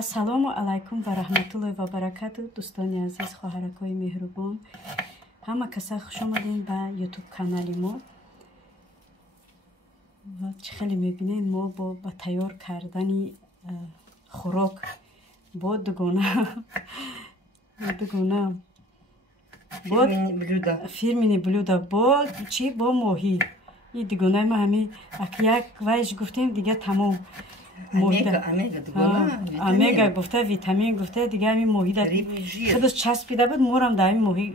Ассалому алайкум ва раҳматуллоҳи ва баракату. Дӯстони азиз, хоҳаракҳои меҳрубон, ҳама каса хуш омадин ба ютуб канали мо. Чӣ хеле мебинед, мо ба тайёр кардани хӯрок бо дугона фирмини блюда бо чӣ, бо моҳӣ. И дугонаи ма ҳами як вайш гуфтем, дига тамом. Омега гуфта, витамин гуфта, дига ҳами моҳӣ да худаш часпида буд. Морам да ҳами моҳӣ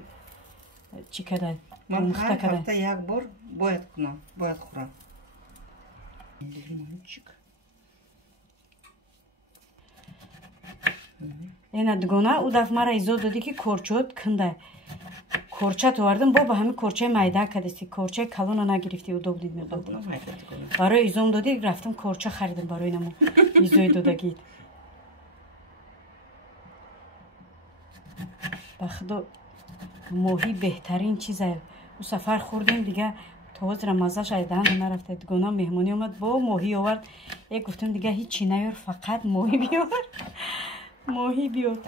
чӣ кадай, омӯхта кадай. Ҳафта як бор бояд кунам, бояд хӯрам. Эна дугона ӯ дафъ мара изо доди ки корчот кандай. Корчат овардам, бо ба ҳами корчаи майда кадисти, корчаи калона нагирифти, ӯ добдид медод. Барои изом доди, рафтам корча харидам барои намо изои додагид. Ба худо моҳӣ беҳтарин чиза. Ӯ сафар хӯрдем, дига то ҳозира маззаш айдаҳанда нарафта. Дугона меҳмонӣ омад, бо моҳӣ овард. Гуфтам дига ҳичи наёр, фақат моҳӣ биёр. Моҳӣ биёр.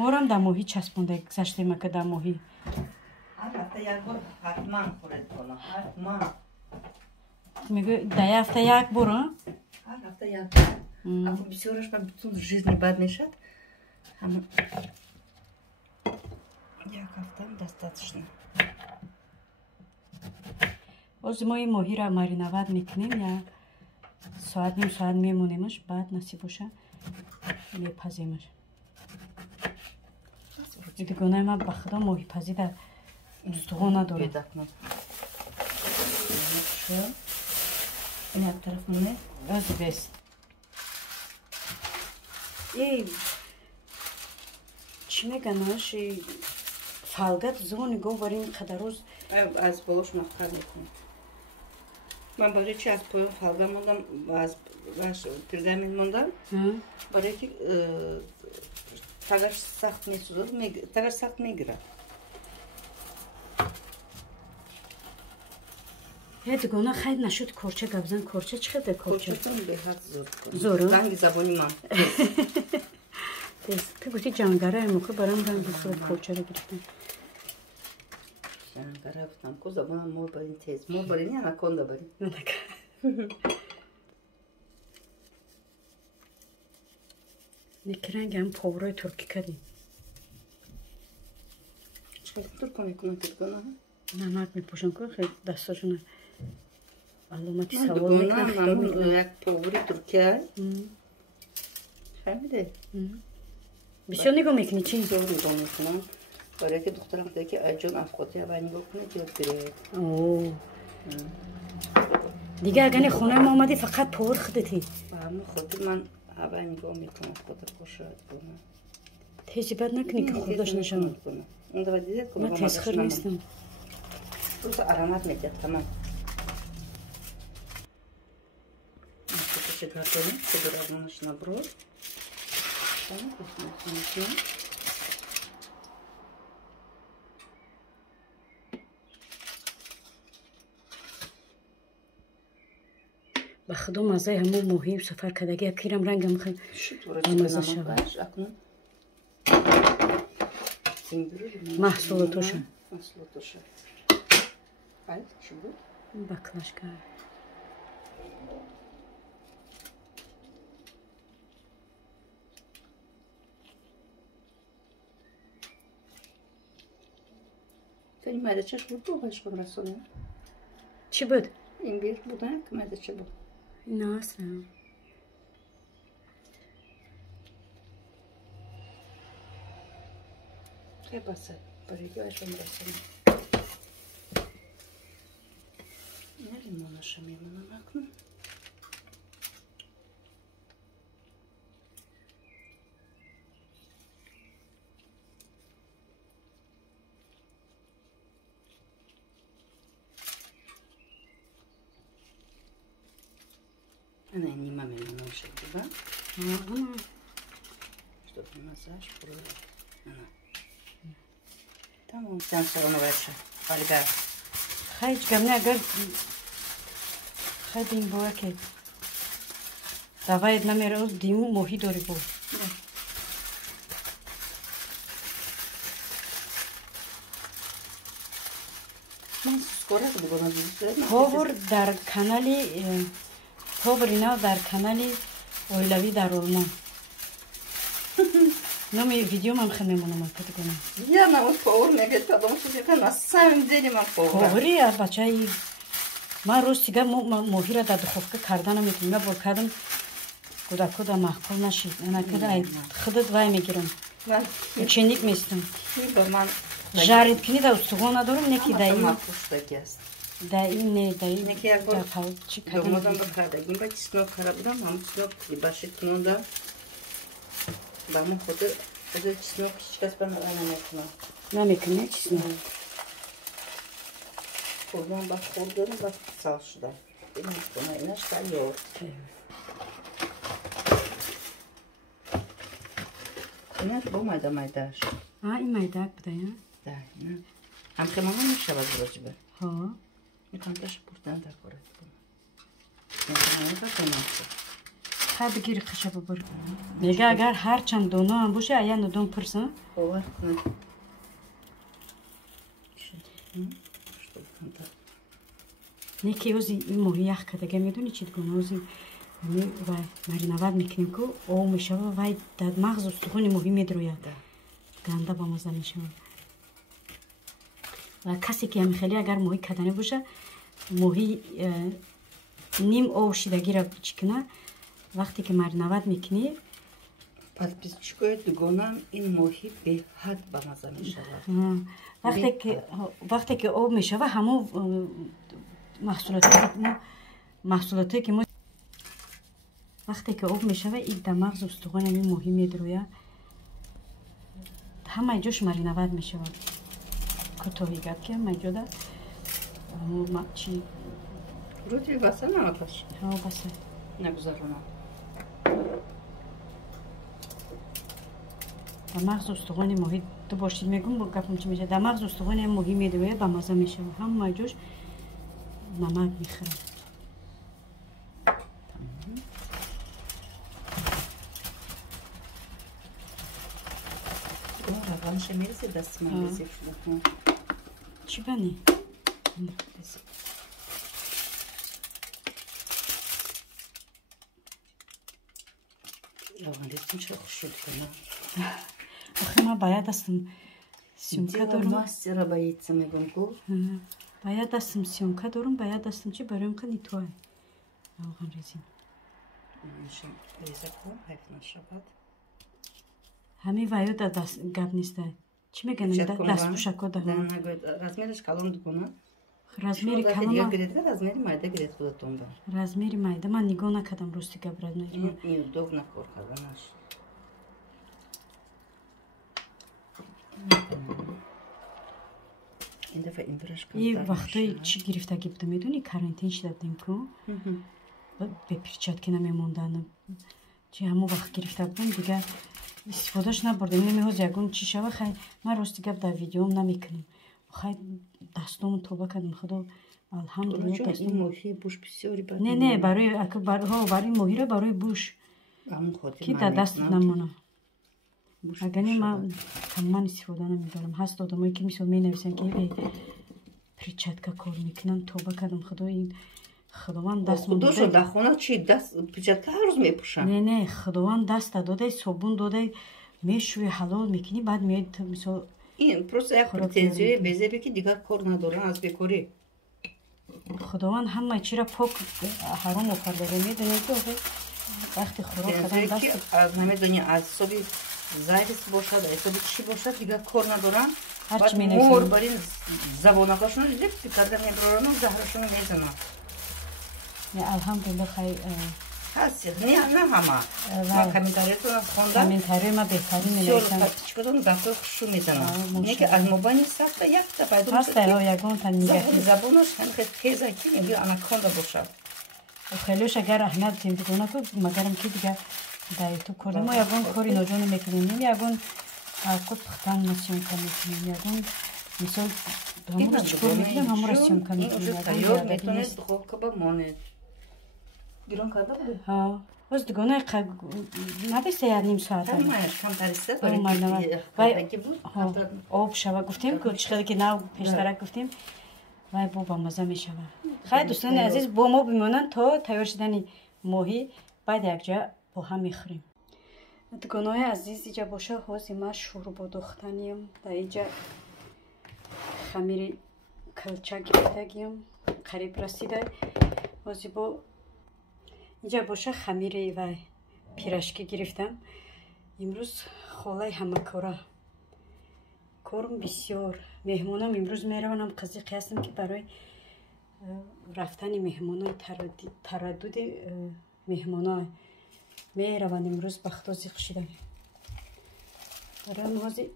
Морам да моҳӣ часпонда гузаштем ака да моҳӣ. Ҳафта як бор ҳатман хӯред бола. Ҳатман. Мегӯ да ҳафта як бор, а? Ҳар ҳафта як бор. Ако бисёраш ба бутун жизни бад мешад, ҳама як ҳафтам достаточно. Боз мо ин моҳиро мариновад мекунем, як соат, ним соат мемонемаш, баъд насиб боша мепаземаш. Дугонаи ма ба худо моҳипазӣ да устуғон надорад. Ин як тараф муне? Аз бес. Чӣ меганаш? Фалгат зони гов бар ин қадароз аз болош махкар мекунам. Ман барои чи аз поён фалга мондам, аз пергамент мондам, барои ки тагаш сахт месӯзад, тагаш сахт мегирад. дугона хайд нашуд корча гавзан. Корча чӣ хеле корча? Корчатон беҳад зор. Ранги забони ман. Ту гуфти ҷангараи муқи барам ранги корчаро гирифтам. Ҷангара гуфтам ку забонам мо барин тез. Мо барин анаконда барин. Некиранги ҳам поврои туркӣ кадем. Чиқадр турка мекунам ки дугона? Намак мепошам ку хеле дасташона аломати Ман савол дугона мекунам. як поври Туркия. Фаҳмиде? Бисёр нигоҳ мекунӣ чи? Бисёр нигоҳ мекунам. Барои ки духтарам гуфта ки айҷон афқотия ба нигоҳ кунед ёд гиред. Дига агани хонаи мо омадӣ фақат повр худатӣ. Ба ҳамин хотир ман ҳава нигоҳ мекунам хотир бошад. Тези бад накунӣ ки хурдаш нашавад. Ман тезхӯр нестам. Просто аромат медиҳад тамом. Кусочек готовим, чтобы размножить наброд. Ба худо маззаи ҳамон моҳии сафар кадаги акирам рангам хеле бамазза шавад. Маҳсулотоша. Баклажка. Сени майдачаш буд бо башкон расонем? Чӣ буд? Имбир буда, як майдача буд. Не асла. Хай басад, барои ки башкон расонем. Я лимонаша мемонам акнун. Она нима мемонаша була. Чтобы массаж было. Tamam, sen sonra versin. Harika. Hayır, gamne agar. Hadi bu akıl. Давай намера оз диму моҳӣ дори бо. Повар дар канали Повари нав дар канали Оилавӣ дар Олмон. Номи видеомам хеле мемонам катагона. Я на вот повар мегӯяд, потому что я на самом деле ман повар. Повари бачаи ман рӯз тига моҳиро дар духовка карда наметавонам. Я бор кардам кӯдакода маҳқул нашид. Ана када ай худат вай мегирам. Ученик местам. Жаридкини да устугон надорам, неки да ин. Да ин не, да ин. Неки як бор домодам ба кардагим, ба чеснок кара будам, ҳам чеснок башид кунонда. Ба мо худи чеснок ҳичкас ба намекунам. Намекуни чеснок? Хурдам ба хурдам ба сал шуда. Инаш тайёр. Инаш бо майда-майдааш. Ин майдак буда, я? Да, ина. Ҳамхемона мешавад роҷиба. Ҳо. Меканташ бурдан дар корад. Меканам ба тонаст. Хай бигири қаша бубур. Мега агар ҳар чанд доно ҳам боша, ая нудон пурса? Овар кунад. Неки ози ин моҳӣ ях кадага медони чӣ дигона ози вай маринавад мекунем ку ов мешава вай дар мағз устухони моҳӣ медрояд. Ганда ба маза мешава. Ва касе ки ҳами хеле агар моҳӣ кадане боша, моҳӣ ним ов шидагира чӣ куна, вақте ки маринавад мекунӣ, подписчикои дугонам ин моҳӣ беҳад ба маза мешавад. Вақте ки об мешава, ҳамо маҳсулоте ки мо вақте ки об мешава, ин дар мағз устухони ҳамин моҳӣ медроя. Ҳамаи ҷош маринавад мешавад. Кӯтоҳи гап ки ҳамаи ҷода чӣ руди баса наматаш. Ҳо баса. Нагузаронам. Дар мағз устухони моҳӣ ту бошид мегум бо гапам чӣ мешавад. Дар мағз устухони моҳӣ медроя, ба маза мешава. Ҳамаи ҷош намак мехӯрад. Чӣ бани? Охе ман бая дастам сёмка дорам. Мастера боится мегӯям ку. Бая дастам сёмка дорам, бая дастам чӣ бароям қани туай. Авған резин. Ҳами ваё да даст гап неста. Чӣ мегӯям даст пушако да. Размериш калон дугона. Размери калон. Размери майда гиред худатон ба. Размери майда ман нигоҳ накардам рости гап размери. Дог накор карданаш. ин дафъа имбираш кам. И вақтои чӣ гирифтагӣ буда медони карантин шуда будем ку. Бе перчатки намемондан. Чӣ ҳамон вақт гирифта будам дига истифодаш набурдам. Меҳоз ягон чӣ шава хай ман рости гап дар видеом намекунам. Хай дастом тоба кардам худо алҳамдулилла дастом моҳи буш бисёри бад. Не барои барои моҳиро барои буш. Ки дар даст намона. Агани ман истифода намебарам. Ҳаст одамое ки мисол менависанд ки перчатка кор мекунанд. Тоба кардам худо ин худованд даст худошо дар хона чӣ даст перчатка ҳар рӯз мепӯшанд. Не худованд даста додай собун додай мешӯи ҳалол мекунӣ баъд меояд мисол ин просто як претензияи безебе ки дигар кор надорам аз бекорӣ. худованд ҳамаи чиро пок ҳаром офардаga медонед ки вақти хӯрок кардан даст намедони аз ҳисоби зайрис бошад аз ҳисоби чӣ бошад дигар кор надорам. баъд мор бар ин забонакашон липти карда мебарорану заҳрашону мезанам. алҳамдулилла хай ҳаст не ҳама ман комментариятон хондам. комментарии ма беҳтарин менависанд. чикодон гафои хушрӯ мезанам. не ки аз мобайни сафта якта пайдо ҳаста ягон тан нигаҳӣ забонаш хеле теза ки меги анаконда бошад. хелеш агар аҳмият зиндагона ку магарам ки дига дар ютуб кор мо ягон кори ноҷоно мекунем. ягон авқот пухтан сёмка мекунем. ягон мисол ҳамуро чикор мекунем ҳамуро сёмка мекунем. тайёр метавонед духовка бамонед. гирон карда буд? ҳа باز دیگونه نبسته یاد نیم ساعت کم تریسته آب شوه گفتیم که چقدر که نو پیشترک گفتیم وای بابا مزه می شوه. خیلی دوستان عزیز با ما بمانن تا تیار شدن ماهی بعد یک جا با هم میخوریم. دیگانای عزیز اینجا باشه حاضی ما شوربا دوختنیم در اینجا خمیر کلچه گرفتگیم قریب رسیده. حاضی با اینجا باشه خمیر و پیراشکی گرفتم. امروز خاله همه کارم بسیار. مهمونم امروز میروانم قضیه هستم که برای رفتن مهمونای تردد مهمونای میروان امروز بختا زیق شده. دارم حاضی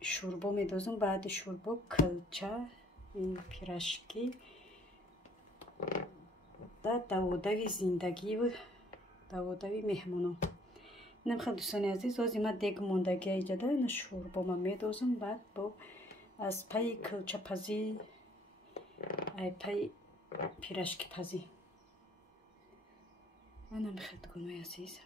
شوربا میدازم. بعد شوربا کلچه این پیراشکی در دوادوی زندگی و دوادوی مهمونو. اینم خیلی دوستان عزیز حاضی من دیگ موندگی اینجا در این شوربا من میدازم. بعد با از پای کلچه پزی ای پای پیراشکی پزی منم خیلی گناه عزیز.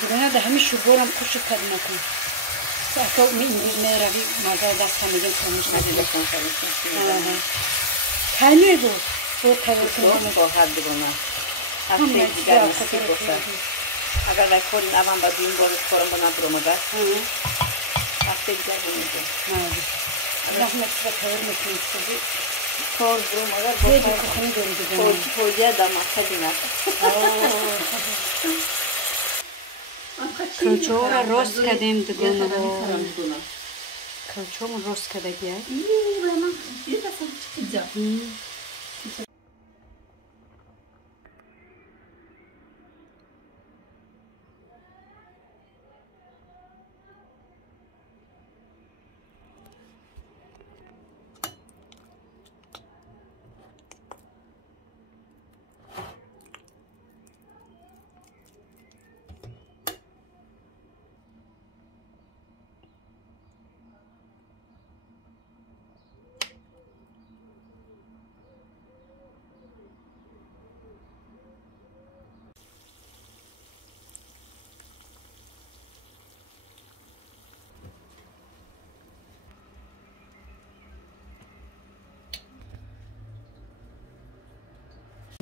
دیگه ده همین شوربارم خوش کار نکن. اکو میروی مازه دست هم میگن تموش ندیده کن سالش. کمی بود. تو با حد بنا. هفته دیگر مستی باشه. اگر نکن نوام با دین بار کارم بنا برامده. هفته دیگر بمیده. نه. رحمت به خیر میکنی. کار برامده. زیادی کخنی داری دیگه. پوجه دام خیلی نه. کلچه را روست کردیم دیگونه رو. کلچه رو روست کرده گیاه. یه دفعه چیزا.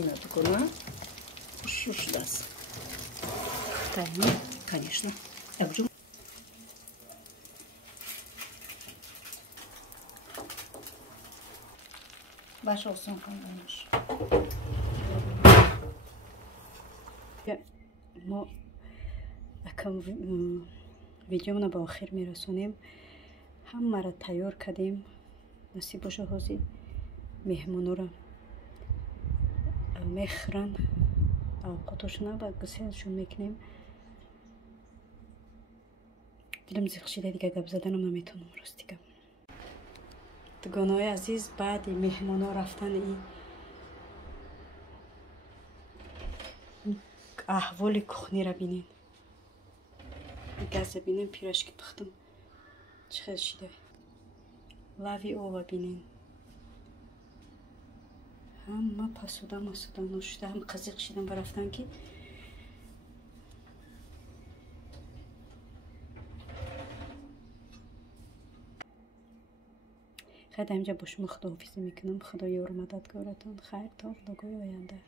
Надо, шуш даст. Конечно. Baş olsun kanalımız. ما اکم ویدیومون با آخر میرسونیم. همه را تیار کردیم. نصیب باشه حاضی مهمونو را میخرن اوقاتشون با گسیلشون میکنیم. دلم زیخ شده دیگه گپ زدنم نمیتونم راست دیگه. دیگانای عزیز بعد مهمونا رفتن این احوال کخنی را بینین. گاز بینین پیراشکی پختم چه شده. لاوی او بینین. هم پسودا نوشته هم قزیق شدم برفتن که خیلی همینجا با شما خداحافظی میکنم. خدا یار مددگارتان. خیر تا ویدیوی آینده.